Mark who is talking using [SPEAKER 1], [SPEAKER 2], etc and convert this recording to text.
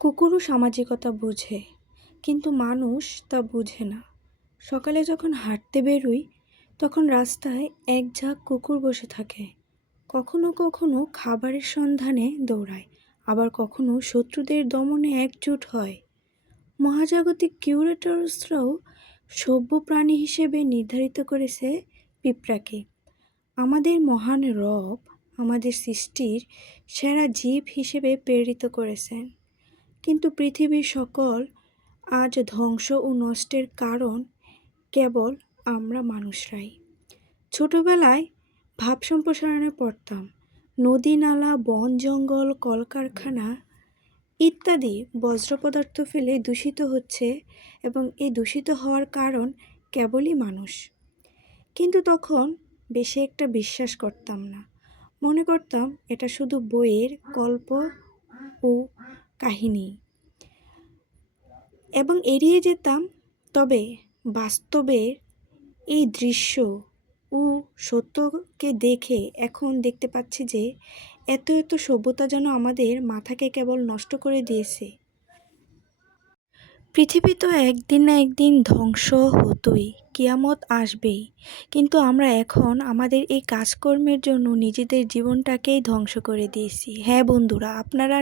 [SPEAKER 1] কুকুরও সামাজিকতা বোঝে, কিন্তু মানুষ তা বুঝে না। সকালে যখন হাঁটতে বেরোই, তখন রাস্তায় এক ঝাঁক কুকুর বসে থাকে। কখনো কখনো খাবারের সন্ধানে দৌড়ায়, আবার কখনো শত্রুদের দমনে একজোট হয়। মহাজাগতিক কিউরেটরসরাও সভ্য প্রাণী হিসেবে নির্ধারিত করেছে পিঁপড়াকে। আমাদের মহান রব আমাদের সৃষ্টির সেরা জীব হিসেবে প্রেরিত করেছেন। কিন্তু পৃথিবীর সকল আজ ধ্বংস ও নষ্টের কারণ কেবল আমরা মানুষরাই। ছোটবেলায় ভাব সম্প্রসারণে পড়তাম, নদী নালা, বন জঙ্গল, কলকারখানা ইত্যাদি বজ্র পদার্থ ফেলে দূষিত হচ্ছে এবং এই দূষিত হওয়ার কারণ কেবলই মানুষ। কিন্তু তখন বেশি একটা বিশ্বাস করতাম না। মনে করতাম এটা শুধু বইয়ের গল্প ও কাহিনী। এবং এড়িয়ে যেতাম, তবে বাস্তবে এই দৃশ্য ও সত্যকে দেখে এখন দেখতে পাচ্ছি যে এত এত সভ্যতা যেন আমাদের মাথাকে কেবল নষ্ট করে দিয়েছে। পৃথিবী তো একদিন না একদিন ধ্বংস হতোই, কিয়ামত আসবেই। কিন্তু আমরা এখন আমাদের এই কাজকর্মের জন্য নিজেদের জীবনটাকেই ধ্বংস করে দিয়েছি। হ্যাঁ বন্ধুরা, আপনারা